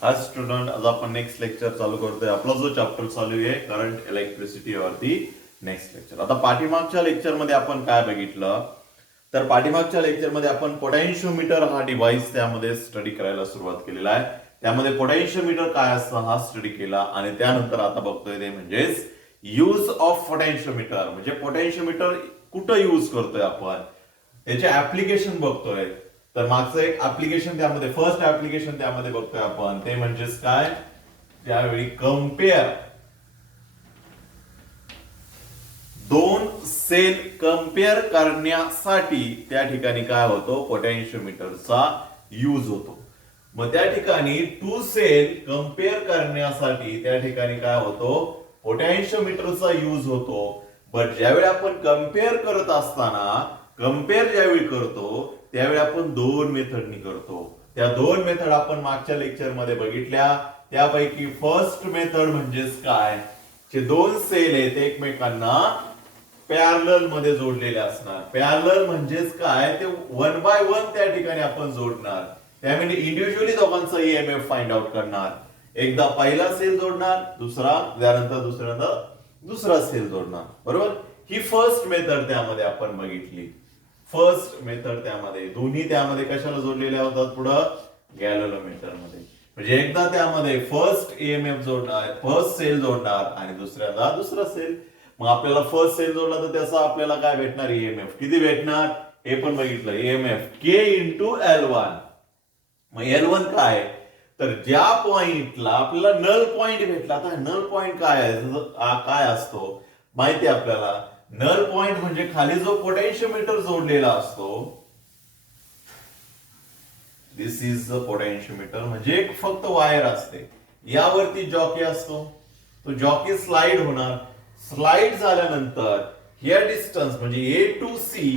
हा स्टुडंट, आज आपण नेक्स्ट लेक्चर चालू करतोय. आपला जो चॅप्टर चालू आहे करंट इलेक्ट्रिसिटी वरती नेक्स्ट लेक्चर. आता पाठीमागच्या लेक्चर मध्ये आपण काय बघितलं, तर पाठीमागच्या लेक्चर मध्ये आपण पोटॅन्शिओमीटर हा डिव्हाइस त्यामध्ये स्टडी करायला सुरुवात केलेला आहे. त्यामध्ये पोटॅन्शिओमीटर काय असतं हा स्टडी केला आणि त्यानंतर आता बघतोय ते म्हणजेच यूज ऑफ पोटॅन्शिओमीटर, म्हणजे पोटॅन्शिओमीटर कुठं यूज करतोय आपण, त्याचे ऍप्लिकेशन बघतोय. तर मागचं एक ऍप्लिकेशन त्यामध्ये, फर्स्ट ऍप्लिकेशन त्यामध्ये बघतोय आपण, ते म्हणजेच काय, त्यावेळी कम्पेअर दोन सेल कम्पेअर करण्यासाठी त्या ठिकाणी काय होतो, पोटॅन्शिओमीटरचा यूज होतो. मग त्या ठिकाणी टू सेल कम्पेअर करण्यासाठी त्या ठिकाणी काय होतो, पोटॅन्शिओमीटरचा यूज होतो. बट ज्यावेळी आपण कम्पेअर करत असताना, कम्पेअर ज्यावेळी करतो त्यावेळी आपण दोन मेथडनी करतो. त्या दोन मेथड आपण मागच्या लेक्चर मध्ये बघितल्या. त्यापैकी फर्स्ट मेथड म्हणजेच काय, जे दोन सेल आहेत एकमेकांना पॅरलल मध्ये जोडलेले असणार. पॅरलल म्हणजेच काय, ते वन बाय वन त्या ठिकाणी आपण जोडणार. त्यामध्ये इंडिव्हिज्युअली दोघांचा ईएमएफ फाइंड आउट करणार. एकदा पहिला सेल जोडणार, दुसरा, त्यानंतर दुसऱ्यांदा दुसरा सेल जोडणार. बरोबर, ही फर्स्ट मेथड त्यामध्ये आपण बघितली. फर्स्ट मेथड त्यामध्ये दोन्ही त्यामध्ये कशाला जोडलेल्या होतात, पुढं गॅलोमीटर मध्ये. म्हणजे एकदा त्यामध्ये फर्स्ट ईएमएफ जोडणार, फर्स्ट सेल जोडणार आणि दुसऱ्यांदा दुसरा सेल. मग आपल्याला फर्स्ट सेल जोडला तर त्याचा आपल्याला काय भेटणार, ईएमएफ किती भेटणार हे पण बघितलं. ईएमएफ के इंटू L1. मग L1 काय, तर ज्या पॉइंटला आपल्याला नल पॉइंट भेटला, तर नल पॉइंट काय आहे, काय असतो माहिती आपल्याला. नल पॉइंट म्हणजे खाली जो पोटॅन्शिओमीटर जोडलेला असतो, दिस इज द पोटॅन्शिओमीटर, म्हणजे एक फक्त वायर असते, यावरती जॉकी असतो. तो जॉकी स्लाइड होणार. स्लाइड झाल्यानंतर या डिस्टन्स म्हणजे ए टू सी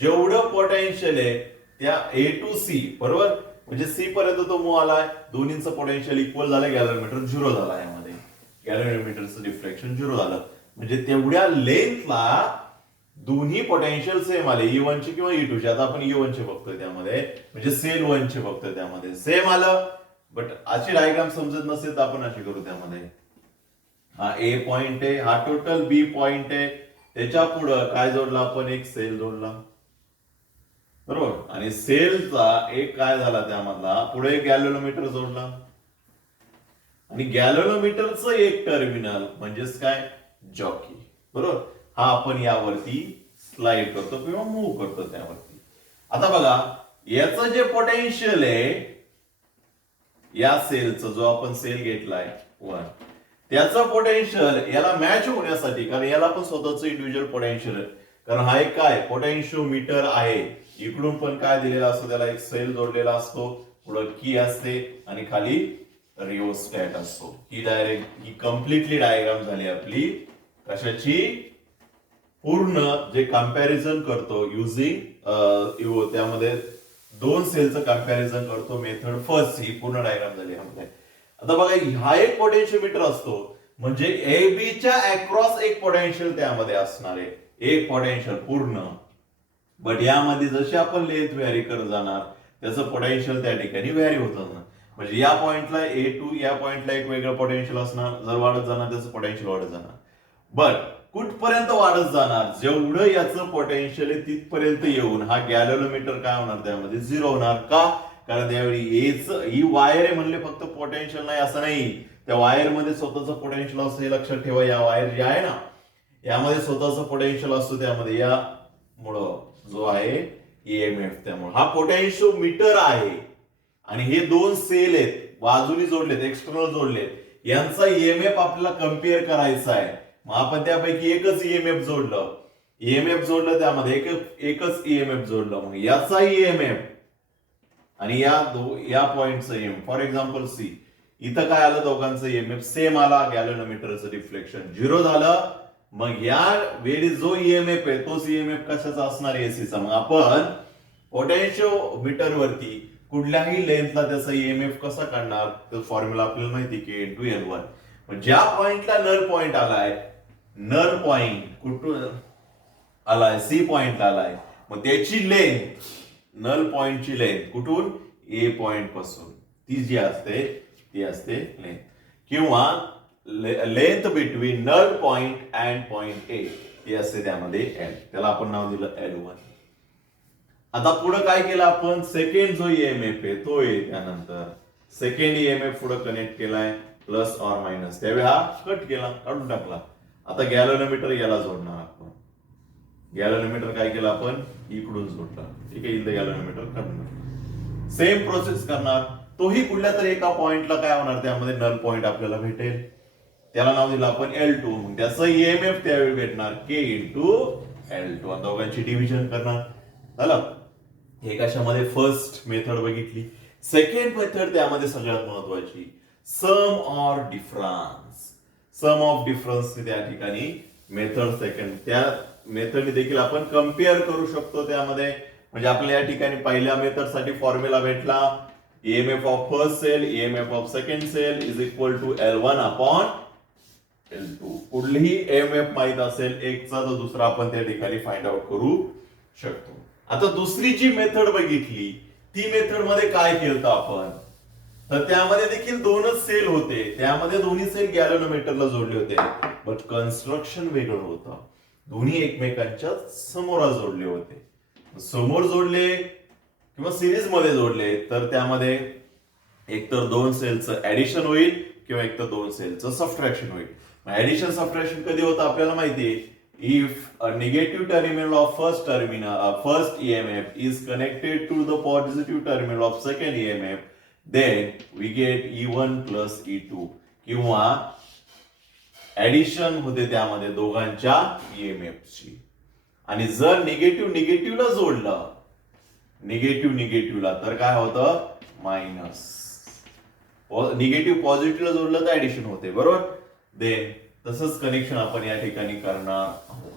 जेवढं पोटेन्शियल आहे, त्या ए टू सी बरोबर, म्हणजे सी पर्यंत तो मूव्ह आलाय, दोन्हींचं पोटेन्शियल इक्वल झालं, गॅलोमीटर झिरो झाला. यामध्ये गॅलोमीटरचं डिफ्लेक्शन झिरो झालं, म्हणजे तेवढ्या लेंथला दोन्ही पोटेन्शियल सेम आले, E1 चे किंवा E2 चे. आता आपण E1 चे बघतोय त्यामध्ये, म्हणजे सेल 1 चे बघतोय त्यामध्ये सेम आलं. बट अशी डायग्राम समजत नसेल तर आपण अशी करू. त्यामध्ये हा ए पॉइंट आहे, हा टोटल बी पॉइंट आहे, त्याच्या पुढं काय जोडला आपण, एक सेल जोडला बरोबर, आणि सेलचा एक काय झाला त्यामधला, पुढे एक गॅलोमीटर जोडला आणि गॅलोमीटरचं एक टर्मिनल म्हणजेच काय, जॉकी बरोबर. हा आपण यावरती स्लाइड करतो किंवा मूव्ह करतो त्यावरती. आता बघा, याचं जे पोटेन्शियल आहे या सेलचं, जो आपण सेल घेतलाय 1, त्याचं पोटेन्शियल याला मॅच होण्यासाठी, कारण याला पण स्वतःच इंडिव्हिज्युअल पोटेन्शियल आहे, कारण हा एक काय पोटेन्शिओमीटर आहे. इकडून पण काय दिलेला असतो, त्याला एक सेल जोडलेला असतो, पुढे की असते आणि खाली रिओस्टॅट असतो. ही कम्प्लिटली डायग्राम झाली आपली कशाची, पूर्ण जे कंपॅरिझन करतो युजिंग, त्यामध्ये दोन सेलचं कंपॅरिझन करतो मेथड फर्स्ट, ही पूर्ण डायग्राम झाली आपल्या. आता बघा, हा एक पोटेन्शिओमीटर असतो, म्हणजे ए बी च्या अक्रॉस एक पोटेन्शियल त्यामध्ये असणार आहे, एक पोटेन्शियल पूर्ण. बट यामध्ये जशी आपण लेंथ व्हॅरी करत जाणार, त्याचं पोटेन्शियल त्या ठिकाणी व्हॅरी होत जाणार. म्हणजे या पॉइंटला ए टू, या पॉइंटला एक वेगळं पोटेन्शियल असणार, जर वाढत जाणार त्याचं पोटेन्शियल वाढत जाणार. बट कुठपर्यंत वाढत जाणार, जेवढं याचं पोटेन्शियल आहे तिथपर्यंत येऊन हा गॅलोमीटर काय होणार, त्यामध्ये झिरो होणार. का, कारण त्यावेळी ही वायर आहे म्हणले फक्त पोटेन्शियल नाही असं नाही, त्या वायर मध्ये स्वतःचं पोटेन्शियल असतं, हे लक्षात ठेवा. या वायर जी आहे ना, यामध्ये स्वतःचं पोटेन्शियल असतो, त्यामध्ये यामुळं जो आहे ईएमएफ, त्यामुळे हा पोटेन्शिओमीटर आहे. आणि हे दोन सेल आहेत, बाजूनी जोडलेत, एक्सटर्नल जोडलेत, यांचा ईएमएफ आपल्याला कम्पेअर करायचा आहे. मग आपण त्यापैकी एकच ईएमएफ जोडलं त्यामध्ये एकच ईएमएफ जोडलं. मग याचा ईएमएफ आणि या पॉइंटचं ईएमएफ, फॉर एक्झाम्पल सी, इथं काय आलं, दोघांचं ईएमएफ सेम आला, गॅलोमीटरचं रिफ्लेक्शन झिरो झालं. मग या वेळी जो ईएमएफ आहे तोच ईएमएफ कशाचा असणार, एसीचा. मग आपण पोटॅन्शिओमीटर वरती कुठल्याही लेंथला त्याचा ईएमएफ कसा काढणार, तर फॉर्म्युला आपल्याला माहिती, के इंटू L1. मग ज्या पॉइंटला नल पॉइंट आलाय, नल पॉइंट कुठून आलाय, सी पॉइंटला आलाय, मग त्याची लेंथ, नल पॉइंटची लेंथ कुठून, ए पॉइंट पासून, ती जी असते ती असते लेंथ. किंवा length between null point and point A ती असते त्यामध्ये एल. त्याला आपण नाव दिलं L1. आता पुढे काय केलं आपण, सेकंड जो ईएमएफ आहे तो आहे, त्यानंतर सेकंड ईएमएफ पुढे कनेक्ट केलाय प्लस ऑर मायनस, त्यावेळी हा कट केला, काढून टाकला. आता गॅलोनोमीटर याला जोडणार आपण. गॅलोनोमीटर काय केलं आपण, इकडून जोडला. ठीक आहे, इथं गॅलोनोमीटर काढून सेम प्रोसेस करणार. तोही कुठल्या तरी एका पॉइंटला काय होणार, त्यामध्ये नल पॉइंट आपल्याला भेटेल, त्याला नाव दिलं आपण L2. त्याचं ईएमएफ त्यावेळी भेटणार K इंटू L2. दोघांची डिव्हिजन करणार. झालं. हे कशामध्ये फर्स्ट मेथड बघितली. सेकंड मेथड त्यामध्ये सगळ्यात महत्वाची, sum or difference. Sum of difference त्या ठिकाणी मेथड सेकंड, त्या मेथडने देखील आपण कम्पेअर करू शकतो त्यामध्ये. म्हणजे आपल्या या ठिकाणी पहिल्या मेथड साठी फॉर्म्युला भेटला, EMF of first cell EMF of second cell is equal to L1 upon L2. कुठलीही ईएमएफ माहित असेल एकचा, तर दुसरा आपण त्या ठिकाणी फाइंड आउट करू शकतो. आता दुसरी जी मेथड बघितली, ती मेथड मध्ये काय केलं आपण, तर त्यामध्ये देखील दोनच सेल होते, त्यामध्ये दोन्ही सेल गॅलोनोमीटरला जोडले होते, बट कन्स्ट्रक्शन वेगळं होतं. दोन्ही एकमेकांच्या समोर जोडले होते. समोर जोडले किंवा सिरीज मध्ये जोडले तर त्यामध्ये एकतर दोन सेलचं ऍडिशन होईल किंवा एकतर दोन सेलचं सबट्रॅक्शन होईल. ऍडिशन सबट्रॅक्शन कधी होतं आपल्याला माहितीये. If a negative terminal of first EMF is connected to the positive terminal of second EMF, then we get E1 plus E2. किंवा ऍडिशन होते त्यामध्ये दोघांच्या EMF ची. आणि जर निगेटिव्हला जोडलं, निगेटिव्हला तर काय होतं, मायनस. निगेटिव्ह पॉझिटिव्हला जोडलं तर ऍडिशन होते, बरोबर. देन तसंच कनेक्शन आपण या ठिकाणी करणार आहोत.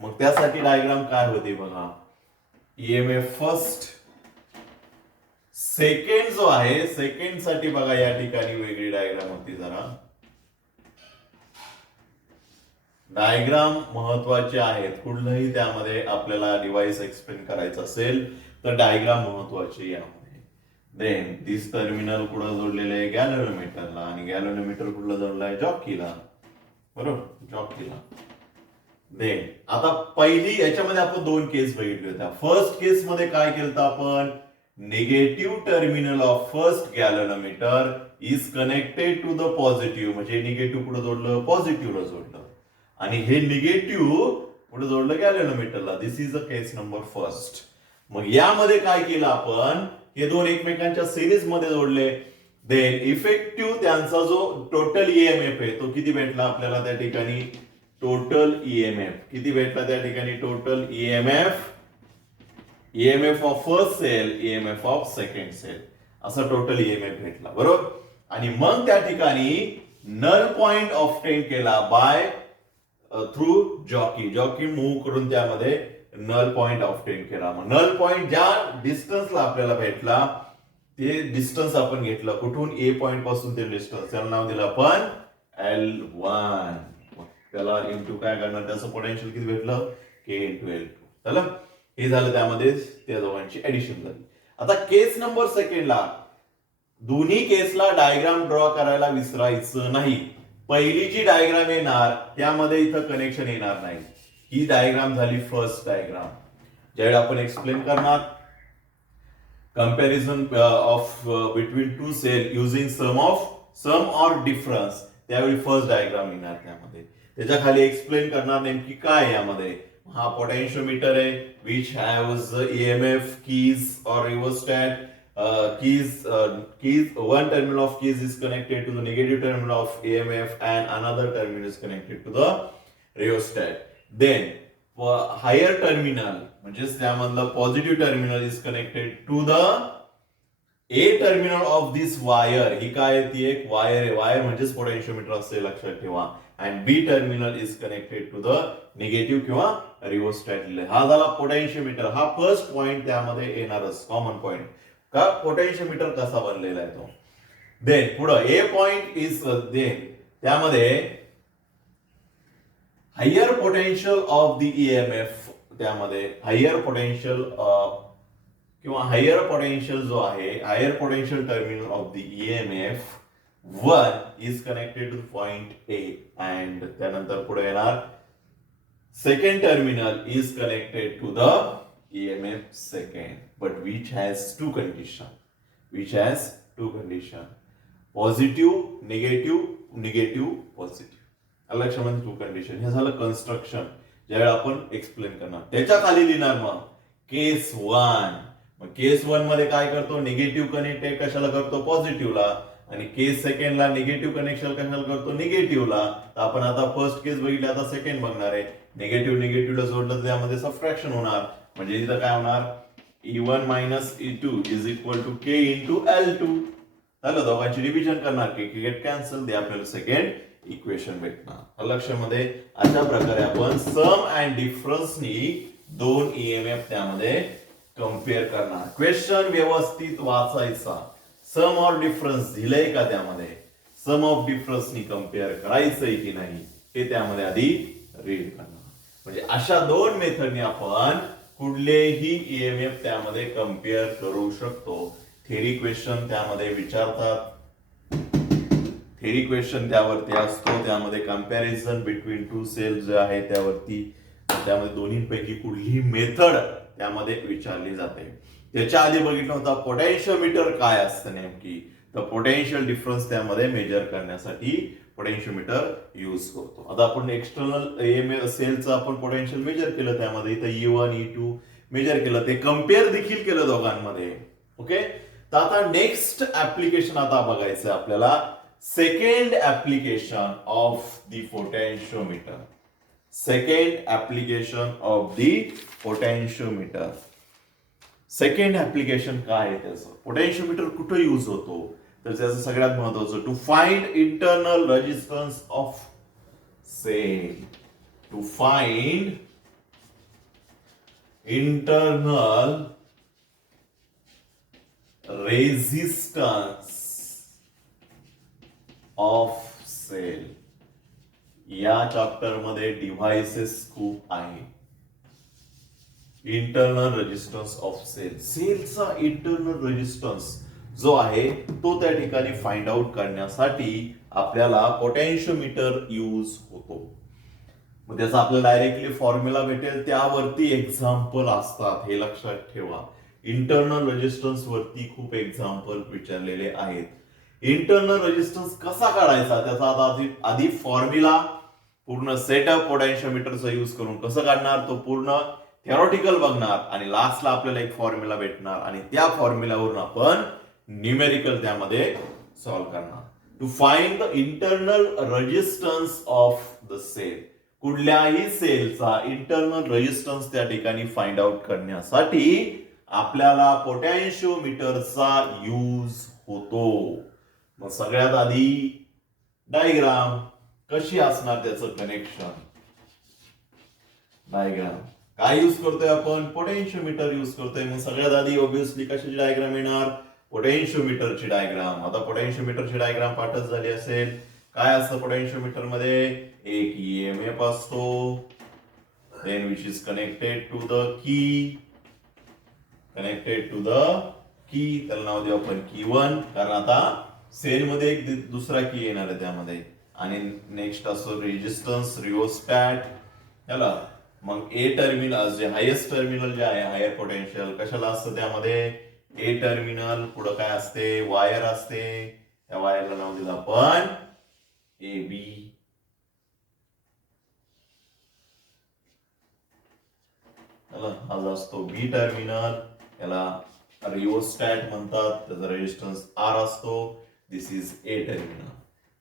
मग त्यासाठी डायग्राम काय होते बघा. ईएमएफ फर्स्ट, सेकंड जो आहे, सेकंड साठी बघा या ठिकाणी वेगळी डायग्राम होती. जरा डायग्राम महत्वाचे आहेत. कुठलंही त्यामध्ये आपल्याला डिव्हाइस एक्सप्लेन करायचं असेल तर डायग्राम महत्वाचे यामध्ये. देन दिस टर्मिनल कुठं जोडलेलं आहे, गॅलोनोमीटरला, आणि गॅलोनोमीटर कुठला जोडला आहे, जॉकीला, बरोबर, जॉकीला. देन आता पहिली याच्यामध्ये आपण दोन केस बघितले होत्या. फर्स्ट केस मध्ये काय केलं आपण, negative terminal of first galvanometer is connected to the positive, म्हणजे निगेटिव्ह कुठं जोडलं, पॉझिटिव्हला जोडलं, आणि हे निगेटिव्ह कुठं जोडलं, गॅलोनोमीटरला. This is the case number first. मग यामध्ये काय केलं आपण, हे दोन एकमेकांच्या सिरीज मध्ये जोडले. देन इफेक्टिव्ह त्यांचा जो टोटल ईएमएफ आहे तो किती भेटला आपल्याला त्या ठिकाणी, टोटल ईएमएफ किती भेटला त्या ठिकाणी, total EMF of first cell EMF of second cell, असं टोटल ईएमएफ भेटला, बरोबर. आणि मग त्या ठिकाणी नल पॉइंट ऑब्टेन केला बाय थ्रू जॉकी मूव्ह करून त्यामध्ये नल पॉइंट ऑब्टेन केला. मग नल पॉइंट ज्या डिस्टन्सला आपल्याला भेटला ते डिस्टन्स आपण घेतलं कुठून, ए पॉइंट पासून ते डिस्टन्स, त्याला नाव दिलं आपण L1. त्याला इंटू काय करणार, त्याचं पोटेन्शियल किती भेटलं, K इंटू L2. चला, हे झालं, त्यामध्ये त्या दोघांची ऍडिशन झाली. आता केस नंबर सेकंडला, दोन्ही केसला डायग्राम ड्रॉ करायला विसरायचं नाही. पहिली जी डायग्राम येणार त्यामध्ये इथं कनेक्शन येणार नाही. ही डायग्राम झाली फर्स्ट डायग्राम, ज्यावेळी आपण एक्सप्लेन करणार comparison of between two cell using sum or difference, त्यावेळी फर्स्ट डायग्राम येणार. त्यामध्ये त्याच्या खाली एक्सप्लेन करणार नेमकी काय यामध्ये. हा पोटेन्शियोमीटर आहे which haves EMF keys or rheostat. One terminal of keys is connected to the negative terminal of EMF and another terminal is connected to the rheostat. Then higher terminal म्हणजेच त्यामधलं positive terminal is connected to the A terminal of this wire. ही काय, ती एक wire आहे. Wire म्हणजेच potentiometer असते, लक्षात ठेवा. And B terminal is connected to the negative किंवा रिओस्टॅट. हा झाला पोटेन्शियोमीटर. हा फर्स्ट पॉइंट त्यामध्ये येणारच, कॉमन पॉइंट का पोटेन्शियोमीटर कसा बनलेला आहे तो. देन पुढं ए पॉइंट इज, देन त्यामध्ये higher potential of the EMF, त्यामध्ये हायर पोटेन्शियल किंवा हायर पोटेन्शियल जो आहे, higher potential terminal of the EMF 1 is connected to point A and त्यानंतर पुढे येणार second terminal is connected to the EMF second, but which has two condition. Which has two condition. Positive, negative, negative, positive. लक्षामध्ये to condition. हे झालं construction ज्यावेळी आपण explain करणार. त्याच्या खाली लिहिणार मग केस 1. मग केस 1 मध्ये काय करतो, निगेटिव्ह कनेक्ट कशाला करतो, पॉझिटिव्हला. आणि केस सेकंडला निगेटिव्ह कनेक्शन कशाला करतो, निगेटिव्हला. तर आपण आता फर्स्ट केस बघितली, आता सेकंड बघणार आहे. निगेटिव्ह निगेटिव्हला जोडलं तर त्यामध्ये सबट्रॅक्शन होणार. म्हणजे इथं काय होणार, E1 minus E2 is equal to K into L2. झालं, दोघांची डिव्हिजन करणार, के गेट कॅन्सल, दे आपल्याला सेकंड इक्वेशन भेटणार. लक्षामध्ये अशा प्रकारे आपण सम अँड डिफरन्सनी दोन ईएमएफ त्यामध्ये कम्पेअर करणार. क्वेश्चन व्यवस्थित वाचायचा. सम ऑर डिफरन्स दिलंय का त्यामध्ये, सम ऑफ डिफरन्सनी कम्पेअर करायचंय की नाही हे त्यामध्ये आधी रीड करणार. म्हणजे अशा दोन मेथडनी आपण कुठलेही ईएमएफ त्यामध्ये कम्पेअर करू शकतो. थेरी क्वेश्चन त्यामध्ये विचारतात, थेरी क्वेश्चन त्यावरती असतो, त्यामध्ये कंपॅरिझन बिटवीन टू सेल्स जे आहे त्यावरती, त्यामध्ये दोन्हीपैकी कुठलीही मेथड त्यामध्ये विचारली जाते. त्याच्या आधी बघितलं होता पोटेन्शियोमीटर काय असतं नेमकी, तर पोटेन्शियल डिफरन्स त्यामध्ये मेजर करण्यासाठी पोटेन्शियोमीटर यूज करतो. आता आपण एक्सटर्नल सेलचं आपण पोटेन्शियल मेजर केलं, त्यामध्ये इथं E1 E2 मेजर केलं, ते कम्पेअर देखील केलं दोघांमध्ये. ओके, तर आता नेक्स्ट ऍप्लिकेशन आता बघायचं आपल्याला, second application of the potentiometer. Second application of the potentiometer. Second application काय आहे त्याचं, पोटेन्शियोमीटर कुठे यूज होतो, तर त्याचं सगळ्यात महत्वाचं, to find internal resistance of cell. To find internal resistance of cell. या चॅप्टर मध्ये डिव्हाइसेस खूप आहे. इंटरनल रेजिस्टन्स ऑफ सेल, सेलचा इंटरनल रेजिस्टन्स जो आहे तो त्या ठिकाणी फाइंड आउट करण्यासाठी आपल्याला पोटेन्शियोमीटर यूज होतो. मग त्याचा आपल्याला डायरेक्टली फॉर्म्युला भेटेल, त्यावरती एक्झाम्पल असतात, हे लक्षात ठेवा. इंटरनल रेजिस्टन्स वरती खूप एक्झाम्पल विचारलेले आहेत. इंटरनल रेजिस्टन्स कसा काढायचा त्याचा आता आधी फॉर्म्युला पूर्ण सेटअप पोटेन्शियोमीटरचा यूज करून कसं काढणार तो पूर्ण थेरॉटिकल बघणार, आणि लास्टला आपल्याला एक फॉर्म्युला भेटणार आणि त्या फॉर्म्युलावरून आपण न्यूमेरिकल त्यामध्ये सॉल्व्ह करणार. To find the internal resistance of the cell. कुठल्याही सेलचा इंटरनल रेजिस्टन्स त्या ठिकाणी फाइंड आउट करण्यासाठी आपल्याला पोटेन्शियोमीटरचा यूज होतो. मग सगळ्यात आधी डायग्राम कशी असणार, त्याचं कनेक्शन. डायग्राम काय यूज करतोय आपण, पोटेन्शियोमीटर यूज करतोय. मग सगळ्यात आधी ऑब्विसली कशाची डायग्राम येणार, पोटेन्शियोमीटरची डायग्राम. आता पोटेन्शियोमीटरची डायग्राम पाठच झाली असेल. काय असतं पोटेन्शियोमीटर मध्ये, एक ईएमएफ असतो, then which is connected to the key, connected to the key, त्याला नाव देऊ आपण की1, कारण आता सेल मध्ये एक दुसरा की येणार आहे त्यामध्ये. आणि नेक्स्ट असतो रेजिस्टन्स, रिओस्टॅट. याला मग ए टर्मिनल जे हायेस्ट टर्मिनल जे आहे, हायर पोटेन्शियल कशाला असतं त्यामध्ये, ए टर्मिनल. पुढे काय असते, वायर असते, त्या वायरला नाव दिलं आपण ए बी. हा असतो बी टर्मिनल, याला रिओस्टॅट म्हणतात, त्याचा रेजिस्टन्स आर असतो. दिस इज ए टर्मिनल.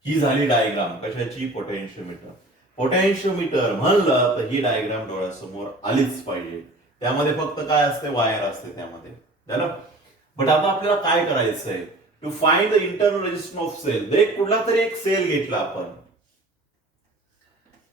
ही झाली डायग्राम कशाची, पोटेन्शियोमीटर. पोटेन्शियोमीटर म्हणलं तर ही डायग्राम डोळ्यासमोर आलीच पाहिजे. त्यामध्ये फक्त काय असते, वायर असते त्यामध्ये, झालं. बट आता आपल्याला काय करायचंय, to find the internal resistance of cell. एक कुठला तरी एक सेल घेतला आपण,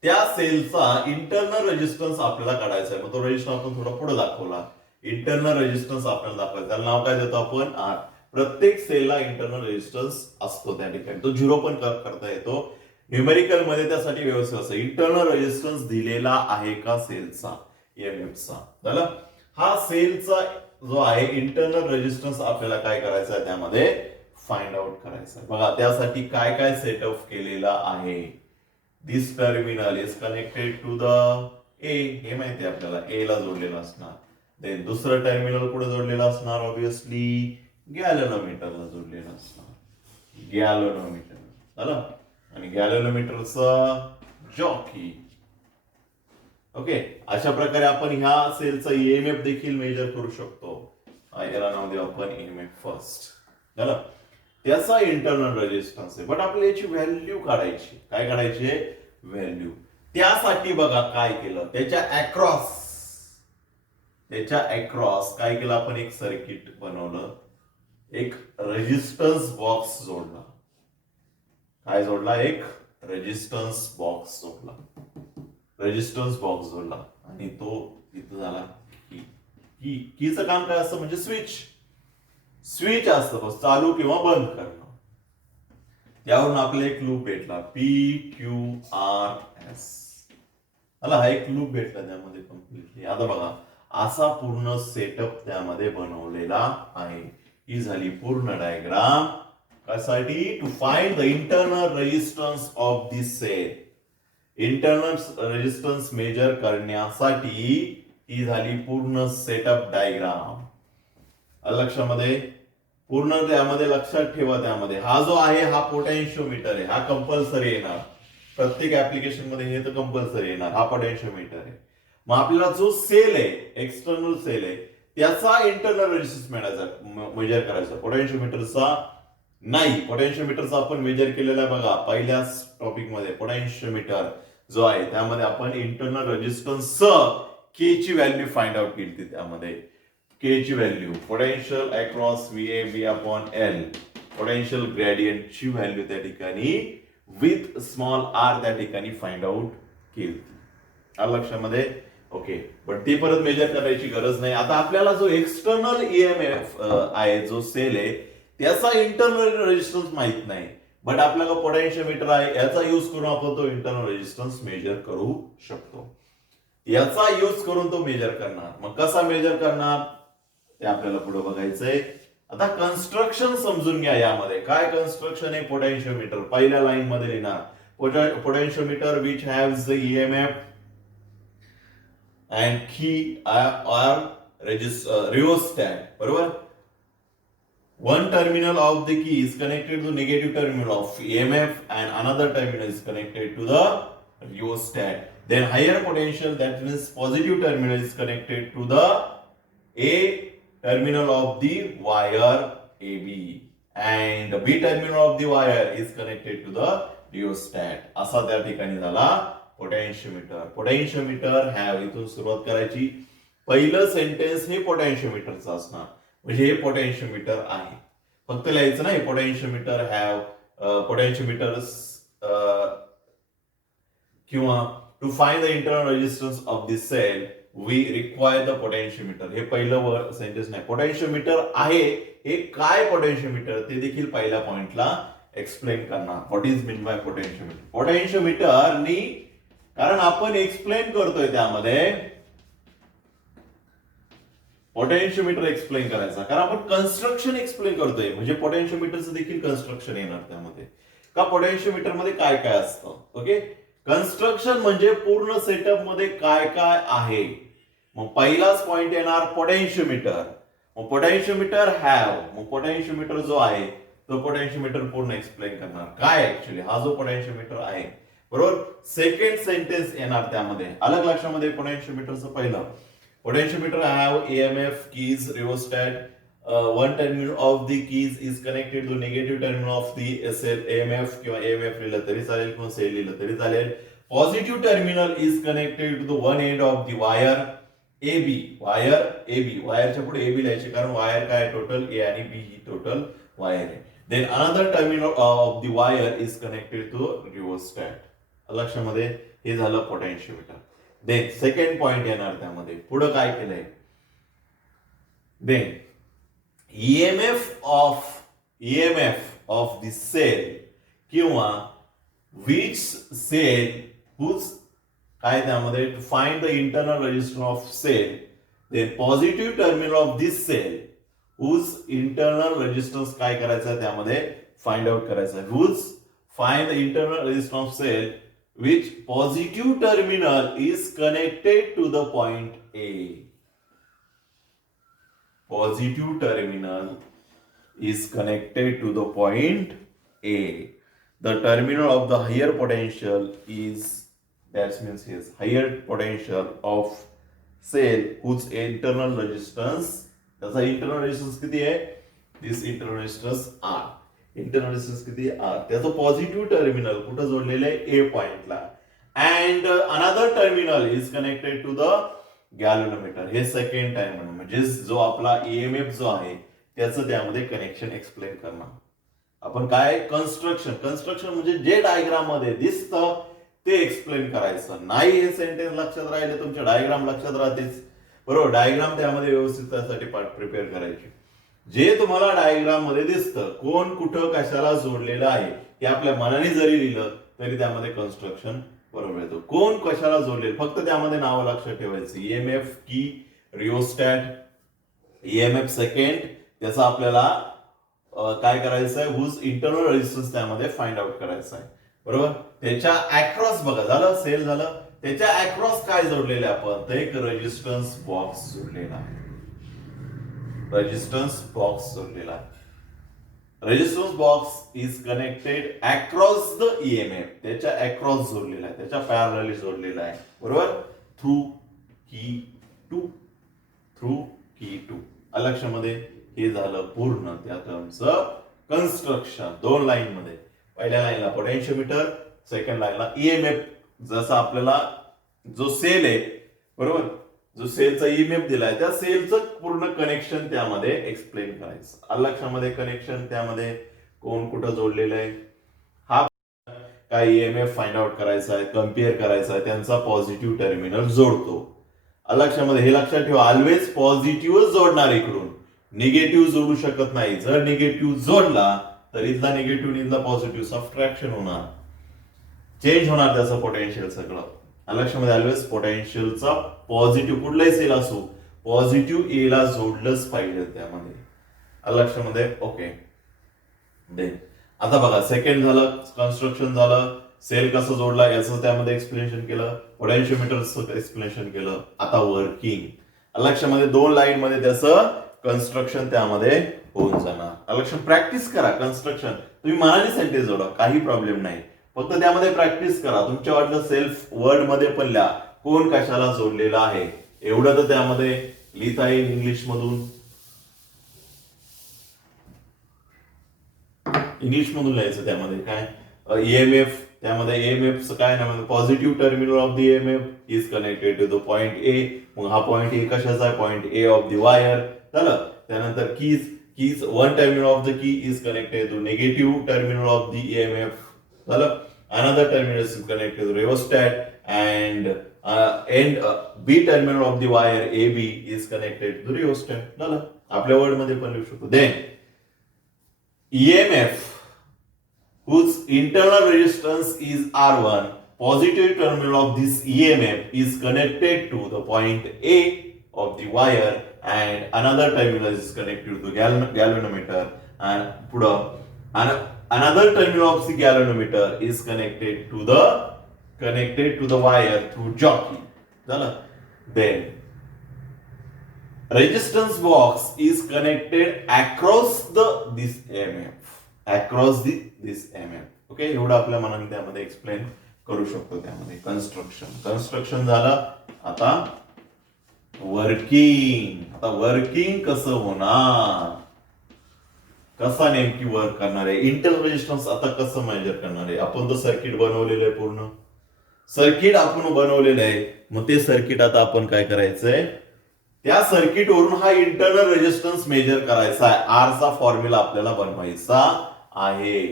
त्या सेलचा इंटरनल रेजिस्टन्स आपल्याला काढायचा आहे. मग तो रेजिस्टन्स आपण थोडा पुढे दाखवला. इंटरनल रेजिस्टन्स आपल्याला दाखवायचा, त्याला नाव काय देतो आपण, आर. प्रत्येक सेलला इंटरनल रेजिस्टन्स असतो त्या ठिकाणी, तो झिरो पण करता येतो. न्यूमेरिकल मध्ये त्यासाठी व्यवस्थित असं इंटरनल रेजिस्टन्स दिलेला आहे का सेलचा, ईएमएफचा. झालं. हा सेलचा जो आहे इंटरनल रेजिस्टन्स आपल्याला काय करायचा आहे त्यामध्ये फाइंड आउट करायचं आहे. बघा त्यासाठी काय काय सेटअप केलेला आहे. This terminal is connected to the A, हे माहिती आहे आपल्याला, ए ला जोडलेलं असणार. देन दुसरं टर्मिनल कुठे जोडलेलं असणार, ऑब्विसली गॅलनोमीटरला जोडलेलं असणार. गॅलनोमीटर झालं. आणि गॅलनोमीटरचा जॉकी. ओके, अशा प्रकारे आपण ह्या सेलचा ईएमएफ देखील मेजर करू शकतो. याला नाव देऊ आपण ईएमएफ फर्स्ट. झालं. त्याचा इंटरनल रेजिस्टन्स आहे, बट आपल्याला याची व्हॅल्यू काढायची. काय काढायची? व्हॅल्यू. त्यासाठी बघा काय केलं, त्याच्या अक्रॉस काय केलं आपण, एक सर्किट बनवलं, एक रेजिस्टन्स बॉक्स जोडला. काय जोडला? एक रेजिस्टन्स बॉक्स जोडला. आणि तो इथं झाला की. कीचं काम काय असतं, म्हणजे स्विच असतं, बस चालू किंवा बंद करणं. त्यावरून आपल्याला एक लूप भेटला, PQRS. मला हा एक लूप भेटला त्यामध्ये कम्प्लिटली. आता बघा असा पूर्ण सेटअप त्यामध्ये बनवलेला आहे. ही झाली पूर्ण डायग्राम. कशासाठी? To find the internal resistance of this cell. Internal resistance measure करण्यासाठी ही झाली पूर्ण सेटअप डायग्राम. लक्षामध्ये पूर्ण त्यामध्ये लक्षात ठेवा. त्यामध्ये हा जो आहे हा पोटेन्शियोमीटर आहे. हा कंपल्सरी येणार प्रत्येक ऍप्लिकेशन मध्ये, हे तर कंपल्सरी येणार. हा पोटेन्शियोमीटर आहे. मग आपल्याला जो सेल आहे, एक्सटर्नल सेल आहे, त्याचा इंटरनल रेजिस्टन्स मेजर करायचा. पोटेन्शियोमीटरचा नाही. पोटेन्शियोमीटरचा आपण मेजर केलेला आहे बघा पहिल्याच टॉपिक मध्ये. पोटेन्शियोमीटर जो आहे त्यामध्ये आपण इंटरनल रेजिस्टन्स के ची व्हॅल्यू फाइंड आउट केली. त्यामध्ये के ची value, potential across VAB upon L, potential gradient ची व्हॅल्यू त्या ठिकाणी विथ स्मॉल r त्या ठिकाणी फाइंड आउट केली. लक्षामध्ये. ओके, पण ती परत मेजर करायची गरज नाही. आता आपल्याला जो एक्सटर्नल ईएमएफ आहे, जो सेल आहे, त्याचा इंटरनल रेजिस्टन्स माहित नाही, बट आपल्याला पोटेन्शियोमीटर आहे, याचा यूज करून आपण तो इंटरनल रेजिस्टन्स मेजर करू शकतो. याचा यूज करून तो मेजर करणार. मग कसा मेजर करणार ते आपल्याला पुढे बघायचंय. आता कन्स्ट्रक्शन समजून घ्या. यामध्ये काय कन्स्ट्रक्शन आहे? पोटेन्शियोमीटर पहिल्या लाईन मध्ये लिहिणार. Potentiometer which haves the EMF and key or rheostat. बरोबर. One terminal of the key is connected to negative terminal of EMF and another terminal is connected to the rheostat. Then higher potential, that means positive terminal, is connected to the A terminal of the wire AB and the B terminal of the wire is connected to the rheostat. असा त्या ठिकाणी झाला potentiometer. Potentiometer have, इथून सुरुवात करायची. पहिलं sentence हे पोटेन्शियोमीटरचं असणार, म्हणजे हे पोटेन्शियोमीटर आहे. फक्त लिहायचं नाही पोटेन्शियोमीटर हॅव, पोटेन्शियोमीटर्स किंवा to find the internal resistance of this cell we require the potentiometer. हे पहिलं सेंटेन्स नाही. पोटेन्शियोमीटर आहे, हे काय पोटेन्शियोमीटर ते देखील पहिल्या पॉइंटला एक्सप्लेन करणार. What is mean by potentiometer. पोटेन्शियोमीटरनी, कारण आपण एक्सप्लेन करतोय त्यामध्ये पोटेन्शियोमीटर एक्सप्लेन करायचा, कारण आपण कन्स्ट्रक्शन एक्सप्लेन करतोय, म्हणजे पोटेन्शियोमीटरचं देखील कन्स्ट्रक्शन येणार त्यामध्ये. का पोटेन्शियोमीटर मध्ये काय काय असतं. ओके, कन्स्ट्रक्शन म्हणजे पूर्ण सेटअप मध्ये काय काय आहे. मग पहिलाच पॉइंट येणार पोटेन्शियोमीटर. मग पोटेन्शियोमीटर हॅव, मग पोटेन्शियोमीटर जो आहे तो पोटेन्शियोमीटर पूर्ण एक्सप्लेन करणार काय ऍक्च्युअली हा जो पोटेन्शियोमीटर आहे. बरोबर. सेकंड सेंटेन्स येणार त्यामध्ये. अलग लक्षामध्ये पोटेन्शियोमीटरचं पहिलं, potentiometer have EMF keys rheostat. One terminal of the keys is connected to negative terminal of the SL EMF किंवा EMF लिहिलं तरी चालेल किंवा सेल लिहिलं तरी चालेल. Positive terminal is connected to the one end of the wire AB. Wire AB, वायरच्या पुढे AB लिहायचे, कारण वायर काय टोटल A आणि B ही टोटल वायर आहे. Then another terminal of the wire is connected to rheostat. लक्षामध्ये. हे झालं पोटेन्शियोमीटर. देन सेकंड पॉइंट येणार त्यामध्ये. पुढे काय केलंय. Then EMF of the cell किंवा विच सेल हुज, काय त्यामध्ये to find the internal resistance of cell. Then positive terminal of this cell whose internal resistance काय करायचं आहे त्यामध्ये फाइंड आउट करायचं आहे. Whose find the internal resistance of cell which positive terminal is connected to the point A. Positive terminal is connected to the point A. The terminal of the higher potential is, that means his higher potential of cell whose internal resistance, त्याचा internal resistance किती आहे? This internal resistance R. Internal resistance किती आहे? R. त्याचं positive terminal कुठं जोडलेलं आहे? A पॉइंटला. And another terminal is connected to the galvanometer. हे सेकंड टाइम म्हणजे जो आपला ईएमएफ जो आहे त्याचं त्यामध्ये कनेक्शन एक्सप्लेन करणार. आपण काय कन्स्ट्रक्शन म्हणजे जे डायग्राम मध्ये दिसतं ते एक्सप्लेन करायचं नाही. हे सेंटेन्स लक्षात राहिले तुमच्या डायग्राम लक्षात राहतेच बरोबर. डायग्राम त्यामध्ये व्यवस्थित त्यासाठी प्रिपेअर करायची. जे तुम्हाला डायग्राम मध्ये दिसतं कोण कुठं कशाला जोडलेलं आहे ते आपल्या मनाने जरी लिहिलं तरी त्यामध्ये कन्स्ट्रक्शन बरोबर येतो. कोण कशाला जोडले फक्त त्यामध्ये नाव लक्षात ठेवायचं. ईएमएफ की रिओस्टॅट, ईएमएफ सेकंड, त्याचा आपल्याला काय करायचं आहे हुज इंटरनल रेजिस्टन्स त्यामध्ये फाइंड आउट करायचं आहे बरोबर. त्याच्या अक्रॉस बघा झालं सेल झालं. त्याच्या अक्रॉस काय जोडलेलं आहे आपण तर एक रेजिस्टन्स बॉक्स जोडलेला आहे. रेजिस्टन्स बॉक्स जोडलेला आहे. Resistance box is connected across the EMF. त्याच्या अक्रॉस जोडलेला आहे, त्याच्या पॅरलली जोडलेला आहे बरोबर. थ्रू की टू लक्षामध्ये हे झालं पूर्ण त्या टर्मचं कन्स्ट्रक्शन. दोन लाईन मध्ये, पहिल्या लाईनला पोटेन्शियोमीटर, सेकंड लाईनला ईएमएफ. जसं आपल्याला जो सेल आहे बरोबर, जो सेलचा ईएमएफ दिलाय त्या सेलचं पूर्ण कनेक्शन त्यामध्ये एक्सप्लेन करायचं. लक्षामध्ये कनेक्शन त्यामध्ये कोण कुठं जोडलेलं आहे, हा काय ईएमएफ फाइंड आउट करायचा आहे, कम्पेअर करायचा आहे, त्यांचा पॉझिटिव्ह टर्मिनल जोडतो. लक्षामध्ये हे लक्षात ठेवा ऑलवेज पॉझिटिव्हच जोडणार, इकडून निगेटिव्ह जोडू शकत नाही. जर निगेटिव्ह जोडला तर इथला निगेटिव्ह इथला पॉझिटिव्ह सबट्रॅक्शन होणार, चेंज होणार त्याचं पोटेन्शियल सगळं. लक्षामध्ये ऑलवेज पोटेन्शियलचा पॉझिटिव्ह कुठलाही सेल असो पॉझिटिव्ह ए ला जोडलंच पाहिजे त्यामध्ये. लक्षामध्ये ओके. देन आता बघा सेकंड झालं, कन्स्ट्रक्शन झालं, सेल कसं जोडला याचं त्यामध्ये एक्सप्लेनेशन केलं, पोटेन्शियोमीटरचं एक्सप्लेनेशन केलं. आता वर्किंग. लक्षामध्ये दोन लाईन मध्ये त्याचं कन्स्ट्रक्शन त्यामध्ये होऊन जाणार. लक्ष प्रॅक्टिस करा कन्स्ट्रक्शन. तुम्ही मनाने सेंटेन्स जोडा काही प्रॉब्लेम नाही, फक्त त्यामध्ये प्रॅक्टिस करा. तुमच्या वाटलं सेल्फ वर्ड मध्ये पण लिहा कोण कशाला जोडलेला आहे, एवढं तर त्यामध्ये लिहिता येईल इंग्लिश मधून. इंग्लिश मधून लिहायचं त्यामध्ये काय ईएमएफ, त्यामध्ये ईएमएफ काय ना positive terminal of the EMF is connected to the point A. मग हा पॉइंट ए कशाचा आहे, point A of the wire झालं. त्यानंतर keys one terminal of the key is connected to negative terminal of the EMF झालं. Another terminal is connected to the rheostat and B terminal of the wire AB is connected to the rheostat. झालं. आपल्या word मध्ये पण लिहू शकतो. Then EMF whose internal resistance is R1, positive terminal of this EMF is connected to the point A of the wire and another terminal is connected to the galvanometer and पुढं another terminal of the galvanometer is connected to the wire through jockey. Then resistance box is connected across this EMF, this EMF. Okay, एवढं आपल्या मनाने त्यामध्ये explain करू शकतो. त्यामध्ये construction झालं. आता वर्किंग कसं होणार, कसा नेमकी वर्क करणार आहे, इंटरनल रेजिस्टन्स आता कसं मेजर करणार आहे. आपण तर सर्किट बनवलेलं आहे, पूर्ण सर्किट आपण बनवलेलं आहे. मग ते सर्किट आता आपण काय करायचंय, त्या सर्किट वरून हा इंटरनल रेजिस्टन्स मेजर करायचा आहे. आरचा फॉर्म्युला आपल्याला बनवायचा आहे.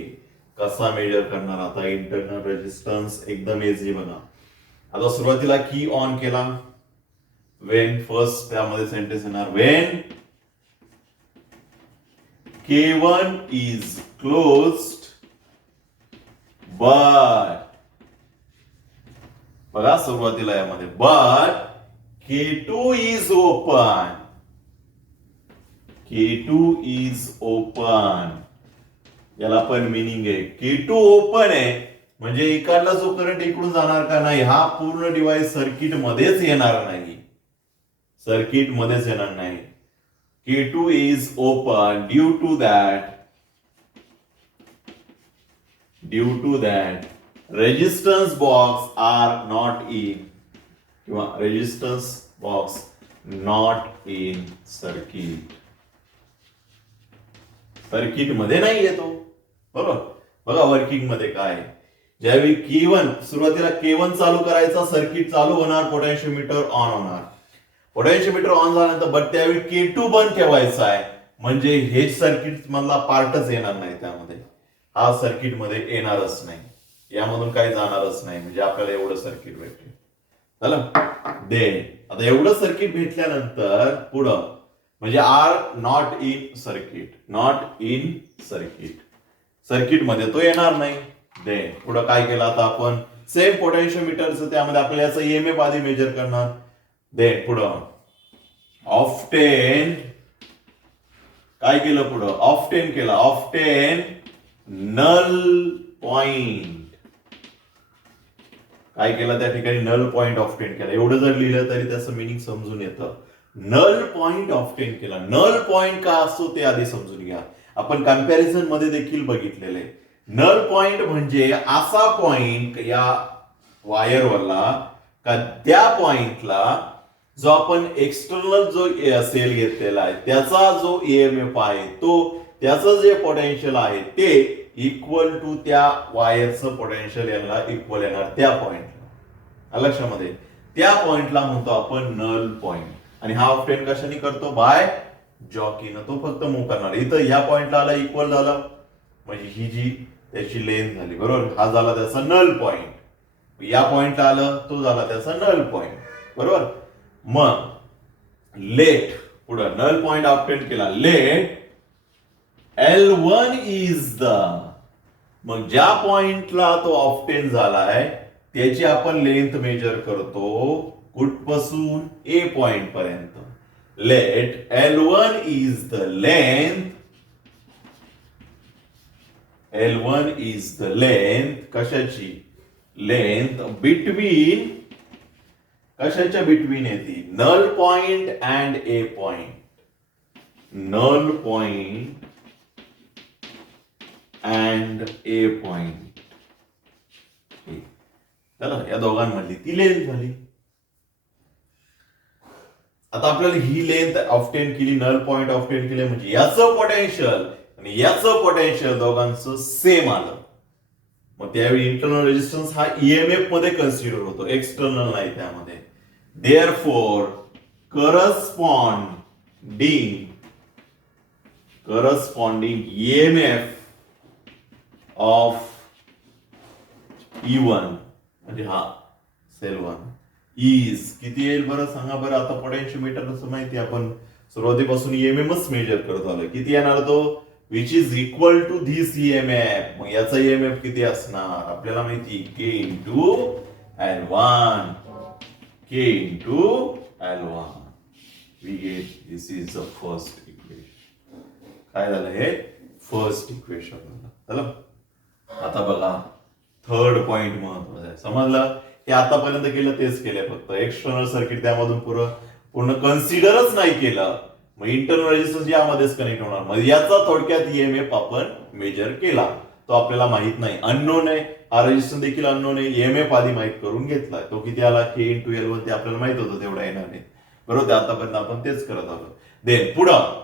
कसा मेजर करणार आता इंटरनल रेजिस्टन्स, एकदम इझी बना. आता सुरुवातीला की ऑन केला, वेन फर्स्ट त्यामध्ये सेंटेन्स येणार, Wien K1 is closed but बघा सुरुवातीला यामध्ये but K2 is open. K2 is open. याला पण मिनिंग आहे. K2 ओपन आहे म्हणजे इकडला जो करंट इकडून जाणार का नाही, हा पूर्ण डिव्हाइस सर्किट मध्येच येणार नाही. सर्किट मध्येच येणार नाही. K2 is open due to that resistance box are not in किंवा resistance box not in circuit. Circuit मध्ये नाही येतो. बरोबर. बघा वर्किंग मध्ये काय, ज्यावेळी K1 सुरुवातीला K1 चालू करायचा, सर्किट चालू होणार, पोटेन्शियोमीटर ऑन होणार. पोटेन्शियोमीटर ऑन झाल्यानंतर बट त्यावेळी K2 बंद ठेवायचा आहे, म्हणजे हे सर्किट मधला पार्टच येणार नाही. त्यामध्ये हा सर्किट मध्ये येणारच नाही, यामधून काही जाणारच नाही. म्हणजे आपल्याला एवढं सर्किट भेटते. झालं. आता एवढं सर्किट भेटल्यानंतर पुढं म्हणजे R not in circuit, not in circuit, circuit मध्ये तो येणार नाही. पुढं काय केलं आता आपण, सेम पोटेन्शियोमीटरचं त्यामध्ये आपल्याला याचा ईएमएफ आधी मेजर करणार. पुढं ऑफ्टेन काय केलं, पुढं ऑफ्टेन केलं. ऑफ्टेन नल पॉइंट काय केलं, त्या ठिकाणी नल पॉइंट ऑफ्टेन केला. एवढं जर लिहिलं तरी त्याचं मिनिंग समजून येतं. नल पॉइंट ऑफ्टेन केला. नल पॉइंट का असतो ते आधी समजून घ्या. आपण कम्पॅरिझन मध्ये देखील बघितलेले. नल पॉइंट म्हणजे असा पॉइंट या वायरवरला का त्या पॉइंटला जो आपण एक्सटर्नल जो सेल घेतलेला आहे त्याचा जो ईएमएफ आहे, तो त्याचं जे पोटेन्शियल आहे ते इक्वल टू त्या वायरचं पोटेन्शियल यांना इक्वल येणार त्या पॉइंटला. लक्षामध्ये, त्या पॉइंटला म्हणतो आपण नल पॉइंट. आणि हा ऑफ्टेन कशाने करतो, बाय जॉकीनं. तो फक्त मूव्ह करणार. इथं या पॉइंटला आला, इक्वल झालं, म्हणजे ही जी त्याची लेंथ झाली. बरोबर. हा झाला त्याचा नल पॉइंट. या पॉइंटला आलं, तो झाला त्याचा नल पॉइंट. बरोबर. मग लेट पुढं नल पॉइंट ऑफ्टेन केला. लेट L1 इज द, मग ज्या पॉइंटला तो ऑफ्टेन झालाय त्याची आपण लेंथ मेजर करतो कुठपासून, ए पॉइंट पर्यंत. Let L1 is the length, L1 is the length कशाची, लेंथ बिटवीन, कशाच्या बिटवीन येते, null point and A point. Null point and A point. चला, या दोघांमधली ती लेंथ झाली. आता आपल्याला ही लेंथ ऑफ्टेन केली, नल पॉइंट ऑफ्टेन केले, म्हणजे याचं पोटेन्शियल आणि याचं पोटेन्शियल दोघांचं सेम आलं. मग त्यावेळी इंटरनल रेजिस्टन्स हा ईएमएफ मध्ये कन्सिडर होतो, एक्सटर्नल नाही त्यामध्ये. Therefore corresponding EMF of E1 म्हणजे हा सेल 1 इज किती येईल बरं सांगा बरं. आता पोटेन्शियोमीटरचं माहिती, आपण सुरुवातीपासून ईएमएफच मेजर करत आलो. किती येणार तो, which is equal to this EMF. मग याचा ईएमएफ किती असणार आपल्याला माहिती, K into L1. K into L1. We get this is the first equation. काय झालं, हे फर्स्ट इक्वेशन झालं. आता बघा थर्ड पॉइंट महत्वाचा आहे. समजलं, हे आतापर्यंत केलं तेच केलंय, फक्त एक्सटर्नल सर्किट त्यामधून पूर्ण कन्सिडरच नाही केलं. मग इंटरनल रेजिस्टन्स यामध्येच कनेक्ट होणार. मग याचा थोडक्यात ईएमएफ आपण मेजर केला, तो आपल्याला माहित नाही, अननोन आहे. हा रेजिस्टन्स देखील अननोन आहे. ईएमएफ आधी माहित करून घेतलाय, तो किती आला, K इंटू L1. ते आपल्याला माहित होतं तेवढा येणार नाही. बरोबर. आतापर्यंत आपण तेच करत आलो. देन पुढं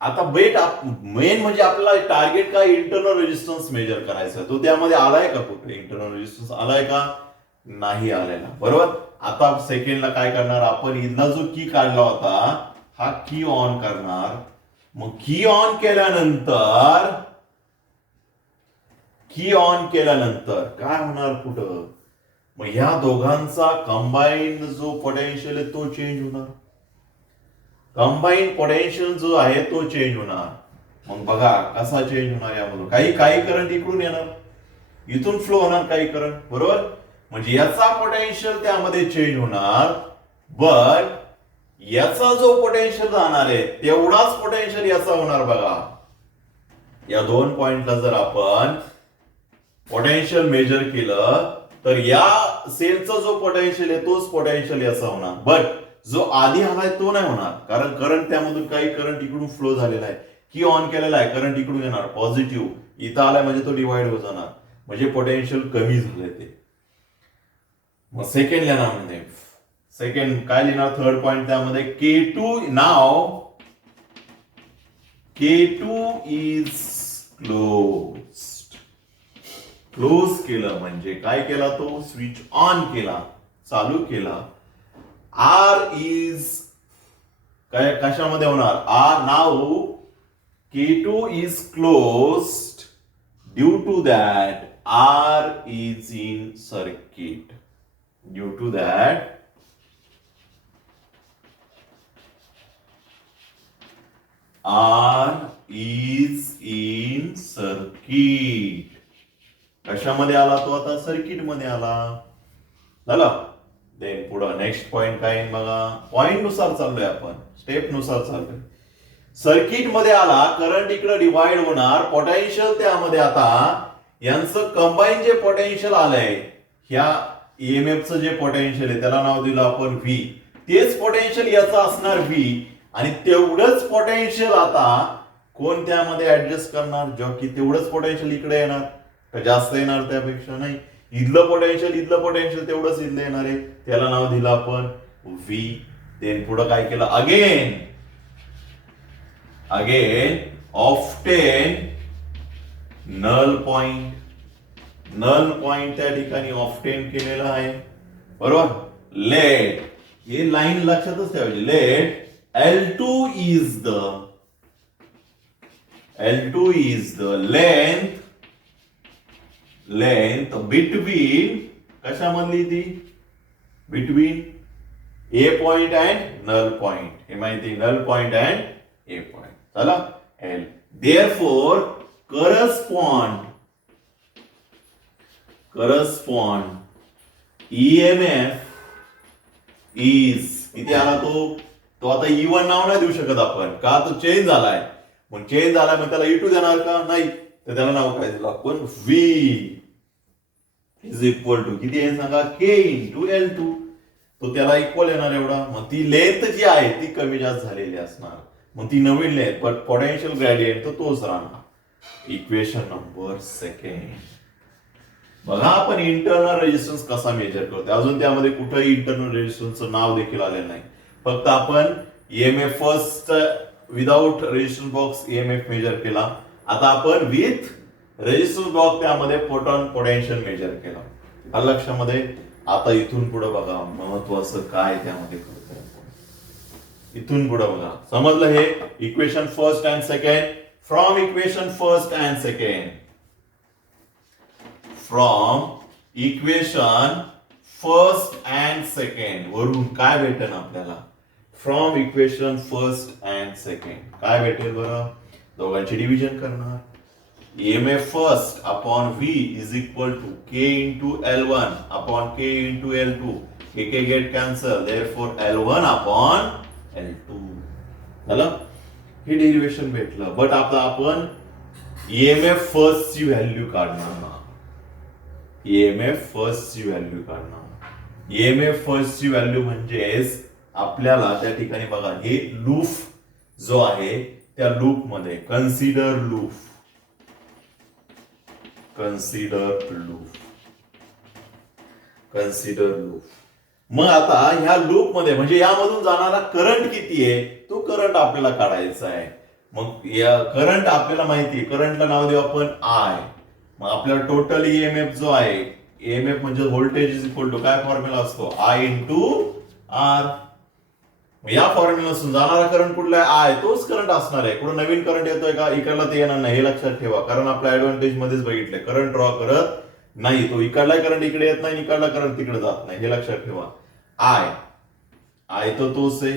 आता मेन म्हणजे आपल्याला टार्गेट काय, इंटरनल रेजिस्टन्स मेजर करायचा. तो त्यामध्ये आलाय का, कुठे इंटरनल रेजिस्टन्स आलाय का, नाही आलेला. बरोबर. आता सेकंडला काय करणार आपण, इथला जो की काढला होता हा की ऑन करणार. मग की ऑन केल्यानंतर काय होणार पुढं, मग ह्या दोघांचा कंबाईंड जो पोटेन्शियल आहे तो चेंज होणार. कंबाईंड पोटेन्शियल जो आहे तो चेंज होणार. मग बघा कसा चेंज होणार, यामधून काही करंट इकडून येणार, इथून फ्लो होणार काही करंट. बरोबर. म्हणजे याचा पोटेन्शियल त्यामध्ये चेंज होणार, बट याचा जो पोटेन्शियल जाणार आहे तेवढाच पोटेन्शियल याचा होणार बघा. या 2 पॉइंटला जर आपण पोटेन्शियल मेजर केलं तर या सेलचा जो पोटेन्शियल आहे तोच पोटेन्शियल याचा होणार. बट जो आधी आलाय तो नाही होणार, कारण करंट त्यामधून काही करंट इकडून फ्लो झालेला आहे, की ऑन केलेला आहे, करंट इकडून येणार पॉझिटिव्ह, इथं आलाय म्हणजे तो डिवाइड होत जाणार, म्हणजे पोटेन्शियल कमी झालंय ते. मग सेकंड लिहिणार म्हणजे सेकंड काय लिहिणार, थर्ड पॉइंट त्यामध्ये K2 now K2 is close केलं म्हणजे काय केला, तो स्विच ऑन केला, चालू केला. R इज काय कशामध्ये होणार, R नाव K2 is closed due to that R is in circuit. Due to that R is in circuit. कशामध्ये आला तो आता, सर्किट मध्ये आला. झालं. देन पुढं नेक्स्ट पॉइंट काय बघा, पॉइंट नुसार चाललोय आपण, स्टेप नुसार चाललोय. सर्किट मध्ये आला, करंट इकडे डिवाइड होणार, पोटेन्शियल त्यामध्ये आता यांचं कंबाईन जे पोटेन्शियल आलंय, ह्या ईएमएफचं जे पोटेन्शियल आहे त्याला नाव दिलं आपण व्ही, तेच पोटेन्शियल याचं असणार व्ही, आणि तेवढंच पोटेन्शियल आता कोण त्यामध्ये ऍडजस्ट करणार, जॉकी तेवढंच पोटेन्शियल इकडे येणार का जास्त येणार त्यापेक्षा, नाही, इथलं पोटेन्शियल तेवढंच इथलं येणार आहे, त्याला नाव दिलं आपण व्ही. देन पुढं काय केलं, अगेन ऑफ्टेन नल पॉइंट त्या ठिकाणी ऑफ्टेन केलेला आहे, बरोबर. लेट, हे लाईन लक्षातच ठेवायची, let L2 is the length between कशामधली ती, between A point and null point. हे माहिती, null point and A point. चला, L. Therefore, correspond EMF is किती आला तो आता E1 नाव नाही देऊ शकत आपण, का तो चेंज झालाय, मग चेंज झालाय मग त्याला E2 देणार का, नाही, तर त्याला नाव काय दिलं आपण, V इज इक्वल टू किती आहे सांगा, K इंटू L2, तो त्याला इक्वल येणार एवढा. मग ती लेंथ जी आहे ती कमी जास्त झालेली असणार, मग ती नवीन लेंथ, पण पोटेन्शियल ग्रेडियंट तोच राहणार. Equation number second. बघा आपण इंटरनल रेजिस्टन्स कसा मेजर करतो, अजून त्यामध्ये कुठेही इंटरनल रेजिस्टन्सचं नाव देखील आलेलं नाही, फक्त आपण EMF first without resistance box EMF measure केला. आता आपण विथ रेजिस्टन्स बॉक्स त्यामध्ये फोटॉन पोटेन्शियल मेजर केला. लक्षामध्ये आता इथून पुढे बघा महत्वाचं काय त्यामध्ये करतोय आपण, इथून पुढे बघा, समजलं हे equation first and second. From equation first and second, from equation first and second वरून काय भेटेल आपल्याला, from equation first and second काय भेटेल बरं, दोघांची डिव्हिजन करणार. EMF first upon V is equal to K into L1 upon K into L2, K get cancel, therefore L1 upon L2. झालं, हे डेरिव्हेशन भेटलं. बट आता आपण ईएमएफ फर्स्ट ची व्हॅल्यू काढणार, ईएमएफ फर्स्ट ची व्हॅल्यू काढणार. ईएमएफ फर्स्ट ची व्हॅल्यू म्हणजेच आपल्याला त्या ठिकाणी बघा, हे लूप जो आहे त्या लूप मध्ये कन्सिडर लूप, मग आता ह्या लूप मध्ये म्हणजे यामधून जाणारा करंट किती आहे तो करंट आपल्याला काढायचा आहे. मग या करंट आपल्याला माहिती आहे, करंटला नाव देऊ आपण I. मग आपल्याला टोटल ईएमएफ जो आहे, ईएमएफ म्हणजे व्होल्टेज इज इक्वल टू काय फॉर्म्युला असतो, I इंटू R. या फॉर्म्युलासून जाणारा करंट कुठला आहे, I, तोच करंट असणार आहे. कुठं नवीन करंट येतोय का, इकडला ते येणार नाही, हे लक्षात ठेवा, कारण आपल्या ऍडव्हान्टेज मध्येच बघितलंय, करंट ड्रॉ करत नाही, तो इकडला करंट इकडे येत नाही, इकडला करंट तिकडे जात नाही, हे लक्षात ठेवा. I तो तोच आहे,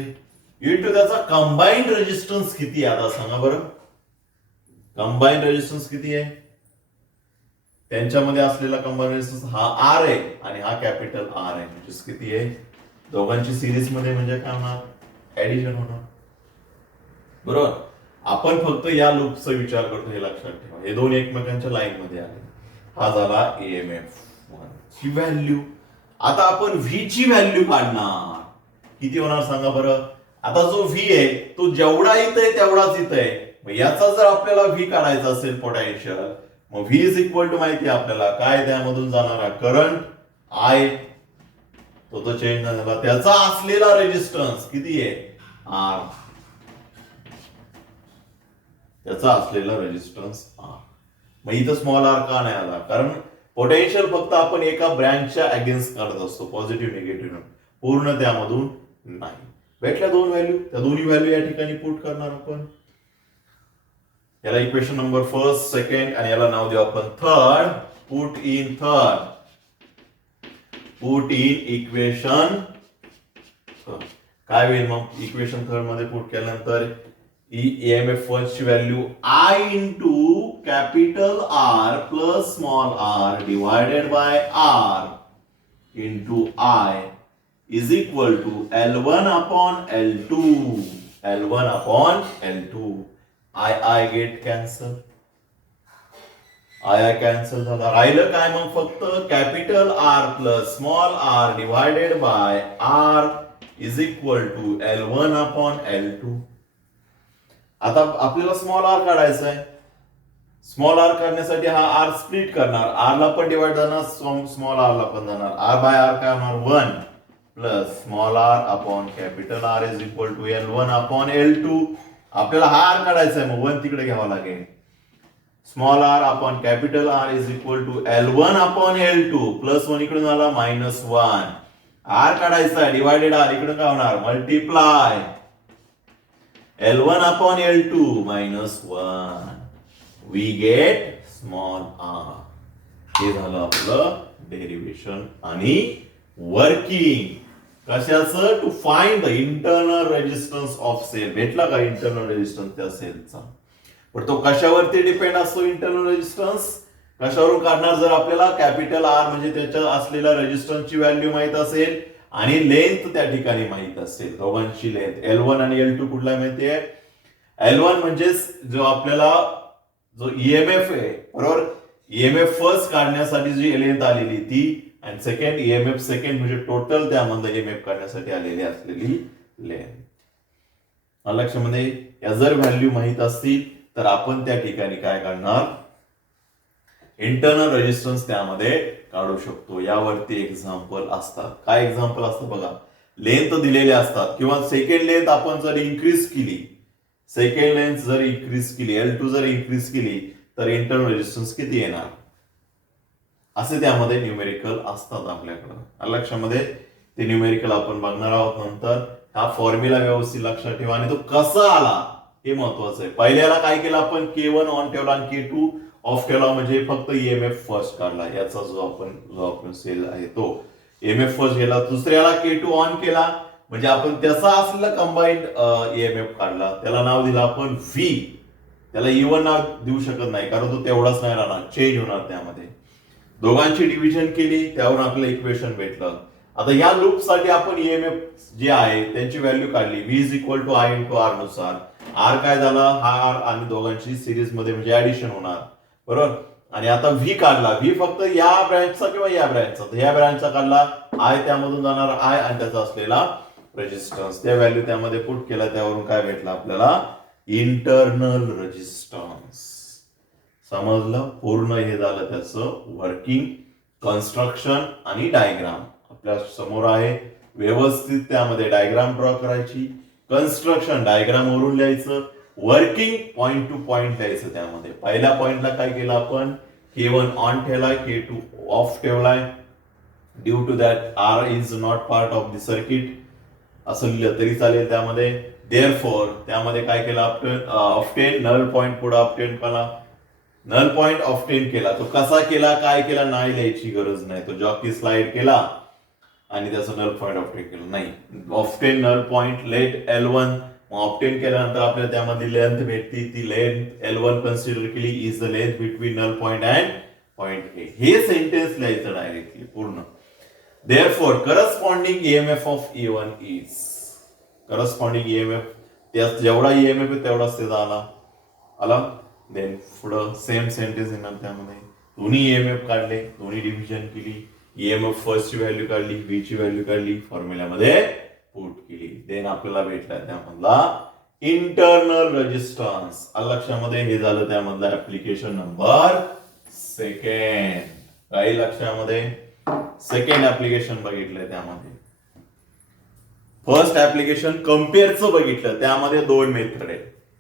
इंटू त्याचा कंबाईंड रेजिस्टन्स किती आहे, आता सांगा बरं, कंबाईंड रेजिस्टन्स किती आहे, त्यांच्यामध्ये असलेला कंबाईंड रेजिस्टन्स हा R आहे आणि हा कॅपिटल R आहे, म्हणजे किती आहे, दोघांची सिरीज मध्ये म्हणजे काय होणार, ऍडिशन होणार. बरोबर. आपण फक्त या लूपचा विचार करतो, हे लक्षात ठेवा. हे दोन एकमेकांच्या लाईन मध्ये आले. हा झाला EMF1 ची व्हॅल्यू. आता आपण व्ही ची व्हॅल्यू काढणार. किती होणार सांगा बरं. आता जो व्ही आहे तो जेवढा इथं आहे तेवढाच इथं आहे. याचा जर आपल्याला व्ही काढायचा असेल पोटेन्शियल, मग व्ही इज इक्वल टू माहिती आहे आपल्याला काय, त्यामधून जाणारा करंट आय, तो चेंज नाही झाला, त्याचा असलेला रेजिस्टन्स किती आहे आर, त्याचा असलेला रेजिस्टन्स आर. मग इथं स्मॉल आर का नाही आला, कारण पोटेन्शियल फक्त आपण एका ब्रँचच्या अगेन्स्ट काढत असतो, पॉझिटिव्ह निगेटिव्ह, पूर्ण त्यामधून नाही. भेटल्या दोन व्हॅल्यू, त्या दोन्ही व्हॅल्यू या ठिकाणी पुट करणार आपण. याला इक्वेशन नंबर फर्स्ट, सेकंड आणि याला नाव देऊ आपण third. Put in third, put in equation. काय होईल मग इक्वेशन थर्ड मध्ये पुट केल्यानंतर EMF1 ची value I into capital R plus small r divided by R into I is equal to L1 upon L2. L1 upon L2. I get cancel, I cancel झाला. राहिलं काय मग फक्त capital R plus small r divided by R is equal to L1 upon L2. आता आपल्याला small R काढायचा आहे. Small R काढण्यासाठी हा आर स्प्लिट करणार, आर ला पण डिवाइड जाणार, स्मॉल आर ला पण जाणार. आर बाय आर काय होणार 1 plus small R upon capital R is equal to L1 upon L2. आपल्याला हा आर काढायचा आहे, मग 1 तिकडे घ्यावा लागेल. Small R upon capital R is equal to L1 upon L2 plus 1 इकडून आला -1. आर काढायचा आहे, डिवायडेड आर इकडे काय होणार multiply L1 upon L2 minus 1. We get small r. हे झालं आपलं डेरिव्हेशन आणि वर्किंग कशाचं, to find the internal resistance of cell. भेटला का इंटरनल रेजिस्टन्स त्या सेलचा. पण तो कशावरती डिपेंड असतो इंटरनल रेजिस्टन्स, कशावरून काढणार, जर आपल्याला कॅपिटल आर म्हणजे त्याच्या असलेल्या रेजिस्टन्सची व्हॅल्यू माहित असेल आणि लेंथ त्या ठिकाणी माहित असेल, दोघांची लेंथ. L1 आणि L2 कुठला माहितीये. L1 म्हणजे जो आपल्याला जो EMF आहे, बरोबर, EMF फर्स्ट काढण्यासाठी जी लेंथ आलेली ती, आणि सेकंड EMF सेकंड म्हणजे टोटल त्यामध्ये EMF काढण्यासाठी आलेली असलेली लेंथ. लक्षामध्ये या जर व्हॅल्यू माहित असतील तर आपण त्या ठिकाणी काय काढणार, इंटरनल रेजिस्टन्स त्यामध्ये काढू शकतो. यावरती एक्झाम्पल असतात. काय एक्झाम्पल असतं बघा, लेंथ दिलेले असतात किंवा सेकंड लेंथ आपण जर इन्क्रीज केली, सेकंड लेंथ जर इन्क्रीज केली, L2 जर इन्क्रीज केली तर इंटरनल रेजिस्टन्स किती येणार, असे त्यामध्ये न्यूमेरिकल असतात आपल्याकडं. लक्षामध्ये ते न्यूमेरिकल आपण बघणार आहोत नंतर. हा फॉर्म्युला व्यवस्थित लक्षात ठेवा आणि तो कसा आला हे महत्वाचं आहे. पहिल्याला काय केलं आपण, K1 ऑन ठेवला आणि K2 ऑफ ठेवला, म्हणजे फक्त EMF फर्स्ट काढला. याचा जो आपण सेल आहे तो EMF फर्स्ट गेला. दुसऱ्याला K2 ऑन केला म्हणजे आपण त्याचा असलेला कंबाईंड EMF काढला, त्याला नाव दिलं आपण V. त्याला E1 नाव देऊ शकत नाही कारण तो तेवढाच नाही राहणार, चेंज होणार त्यामध्ये. दोघांची डिव्हिजन केली, त्यावरून आपल्याला इक्वेशन भेटलं. आता या लूप साठी आपण EMF जे आहे त्यांची व्हॅल्यू काढली, V is equal to I into R नुसार. आर काय झाला, हा आर आणि दोघांची सिरीज मध्ये म्हणजे ऍडिशन होणार, बरोबर. आणि आता V काढला, V फक्त या ब्रँचचा किंवा या ब्रँचचा, तर या ब्रँचचा काढला, I त्यामधून जाणार I आणि त्याचा असलेला रेजिस्टन्स, त्या व्हॅल्यू त्यामध्ये पुट केला, त्यावरून काय भेटलं आपल्याला, इंटरनल रेजिस्टन्स. समजलं. पूर्ण हे झालं त्याचं वर्किंग, कन्स्ट्रक्शन आणि डायग्राम आपल्या समोर आहे. व्यवस्थित त्यामध्ये डायग्राम ड्रॉ करायची, कन्स्ट्रक्शन डायग्राम वरून लिहायचं, वर्किंग पॉइंट टू पॉइंट लिहायचं. त्यामध्ये पहिल्या पॉइंटला काय केलं आपण, K1 ऑन ठेवलाय, K2 ऑफ ठेवलाय. Due to that R is not part of the circuit असं लिहिलं तरी चालेल त्यामध्ये. देअरफॉर त्यामध्ये काय केलं आपण, ऑफ्टेन नल पॉइंट पुढे ऑफ्टेन केला, नल पॉइंट ऑफ्टेन केला. तो कसा केला, काय केला नाही लिहायची गरज नाही, तो जॉकी स्लाइड केला आणि त्याचा नल पॉइंट ऑफ्टेन केला नाही. Obtain null point let L1 obtain केल्यानंतर आपल्याला त्यामध्ये लेंथ भेटती, ती लेंथ L1 कन्सिडर केली is the length between null point and point A. हे सेंटेन्स लिहायचं डायरेक्टली पूर्ण. Therefore corresponding EMF of E1 is, corresponding EMF, त्या जेवढा ईएमएफ आहे तेवढाच त्याचा आला. देन पुढं सेम सेंटेन्स येणार त्यामध्ये, दोन्ही ईएमएफ काढले, दोन्ही डिव्हिजन केली, ईएमएफ फर्स्ट ची व्हॅल्यू काढली, बी ची व्हॅल्यू काढली, फॉर्म्युल्यामध्ये पुट केली, देन आपल्याला भेटला त्यामधला इंटरनल रेजिस्टन्स. लक्षामध्ये हे झालं त्यामधला ऍप्लिकेशन नंबर सेकंड. काही लक्षामध्ये सेकंड ऍप्लिकेशन बघितलंय त्यामध्ये. फर्स्ट ऍप्लिकेशन कम्पेअरचं बघितलं, त्यामध्ये दोन मेथड आहे.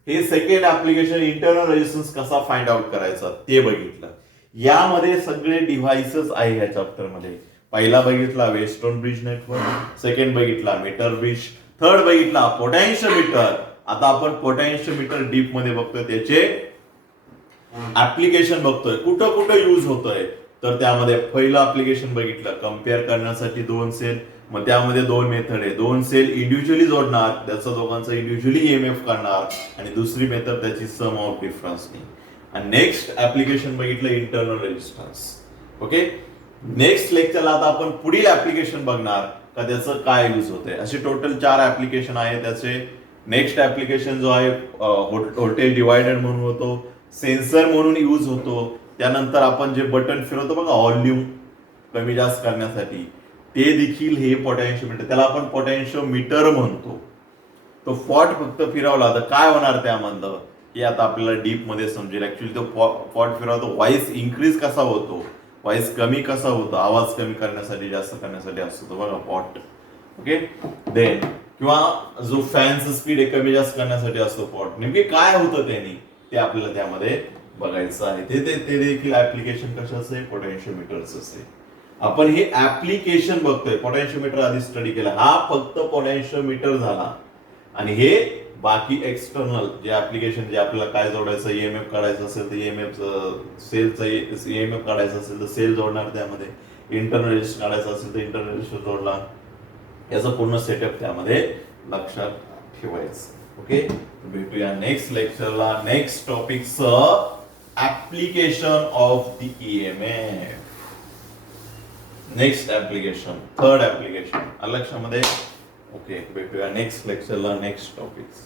हे सेकंड ऍप्लिकेशन इंटरनल रेजिस्टन्स कसा फाइंड आउट करायचा ते बघितलं. यामध्ये सगळे डिव्हाइसेस आहे या चॅप्टर मध्ये. पहिला बघितला वेस्टर्न ब्रिज नेटवर्क, सेकंड बघितला मीटर ब्रिज, थर्ड बघितला पोटॅन्शियोमीटर. आता आपण पोटॅन्शियोमीटर डीप मध्ये बघतोय, त्याचे ऍप्लिकेशन बघतोय, कुठं कुठं युज होतोय. तर त्यामध्ये पहिलं ऍप्लिकेशन बघितलं कम्पेअर करण्यासाठी दोन सेल. मग त्यामध्ये दोन मेथड आहे, दोन सेल इंडिव्हिज्युअली जोडणार, त्याचा दोघांचा इंडिव्हिज्युअली ईएमएफ काढणार, आणि दुसरी मेथड त्याची सम ऑफ डिफरन्स. आणि नेक्स्ट ऍप्लिकेशन बघितलं इंटरनल रेजिस्टन्स. ओके, नेक्स्ट लेक्चरला आता आपण पुढील ऍप्लिकेशन बघणार का त्याचं काय यूज होतंय. असे टोटल 4 ऍप्लिकेशन आहे त्याचे. नेक्स्ट ऍप्लिकेशन जो आहे व्होल्टेज डिवायडर म्हणून होतो, सेन्सर म्हणून यूज होतो. त्यानंतर आपण जे बटन फिरवतो बघा व्हॉल्यूम कमी जास्त करण्यासाठी, ते देखील हे पोटॅन्शियोमीटर, त्याला आपण पोटॅन्शियोमीटर म्हणतो. तो पॉट फक्त फिरवला तर काय होणार त्यामधलं की आता आपल्याला डीप मध्ये समजेल. ऍक्च्युली तो पॉट फिरवतो, व्हॉइस इन्क्रीज कसा होतो, व्हॉइस कमी कसा होतो, आवाज कमी करण्यासाठी जास्त करण्यासाठी असतो बघा पॉट. ओके, देन किंवा जो फॅनचं स्पीड आहे कमी जास्त करण्यासाठी असतो पॉट. नेमके काय होतं त्यांनी ते आपल्याला त्यामध्ये बघायचं आहे. ते देखील ऍप्लिकेशन कशाचं आहे, पोटॅन्शियोमीटरचं आहे. आपण हे ऍप्लिकेशन बघतोय, पोटॅन्शियोमीटर आधी स्टडी केला, हा फक्त पोटॅन्शियोमीटर झाला. आणि हे बाकी एक्सटर्नल जे ऍप्लिकेशन, जे आपल्याला काय जोडायचं, ईएमएफ काढायचं असेल तर ईएमएफ, सेलचं ईएमएफ काढायचं असेल तर सेल जोडणार त्यामध्ये, इंटरनल रेजिस्टर काढायचं असेल तर इंटरनल रेजिस्टर जोडणार. याचा पूर्ण सेटअप त्यामध्ये लक्षात ठेवायचं. ओके, भेटूया नेक्स्ट लेक्चरला. नेक्स्ट टॉपिकचं application of the EMF. Next application, third application लक्षामध्ये. ओके, भेटूया नेक्स्ट लेक्चरला, नेक्स्ट टॉपिक्स.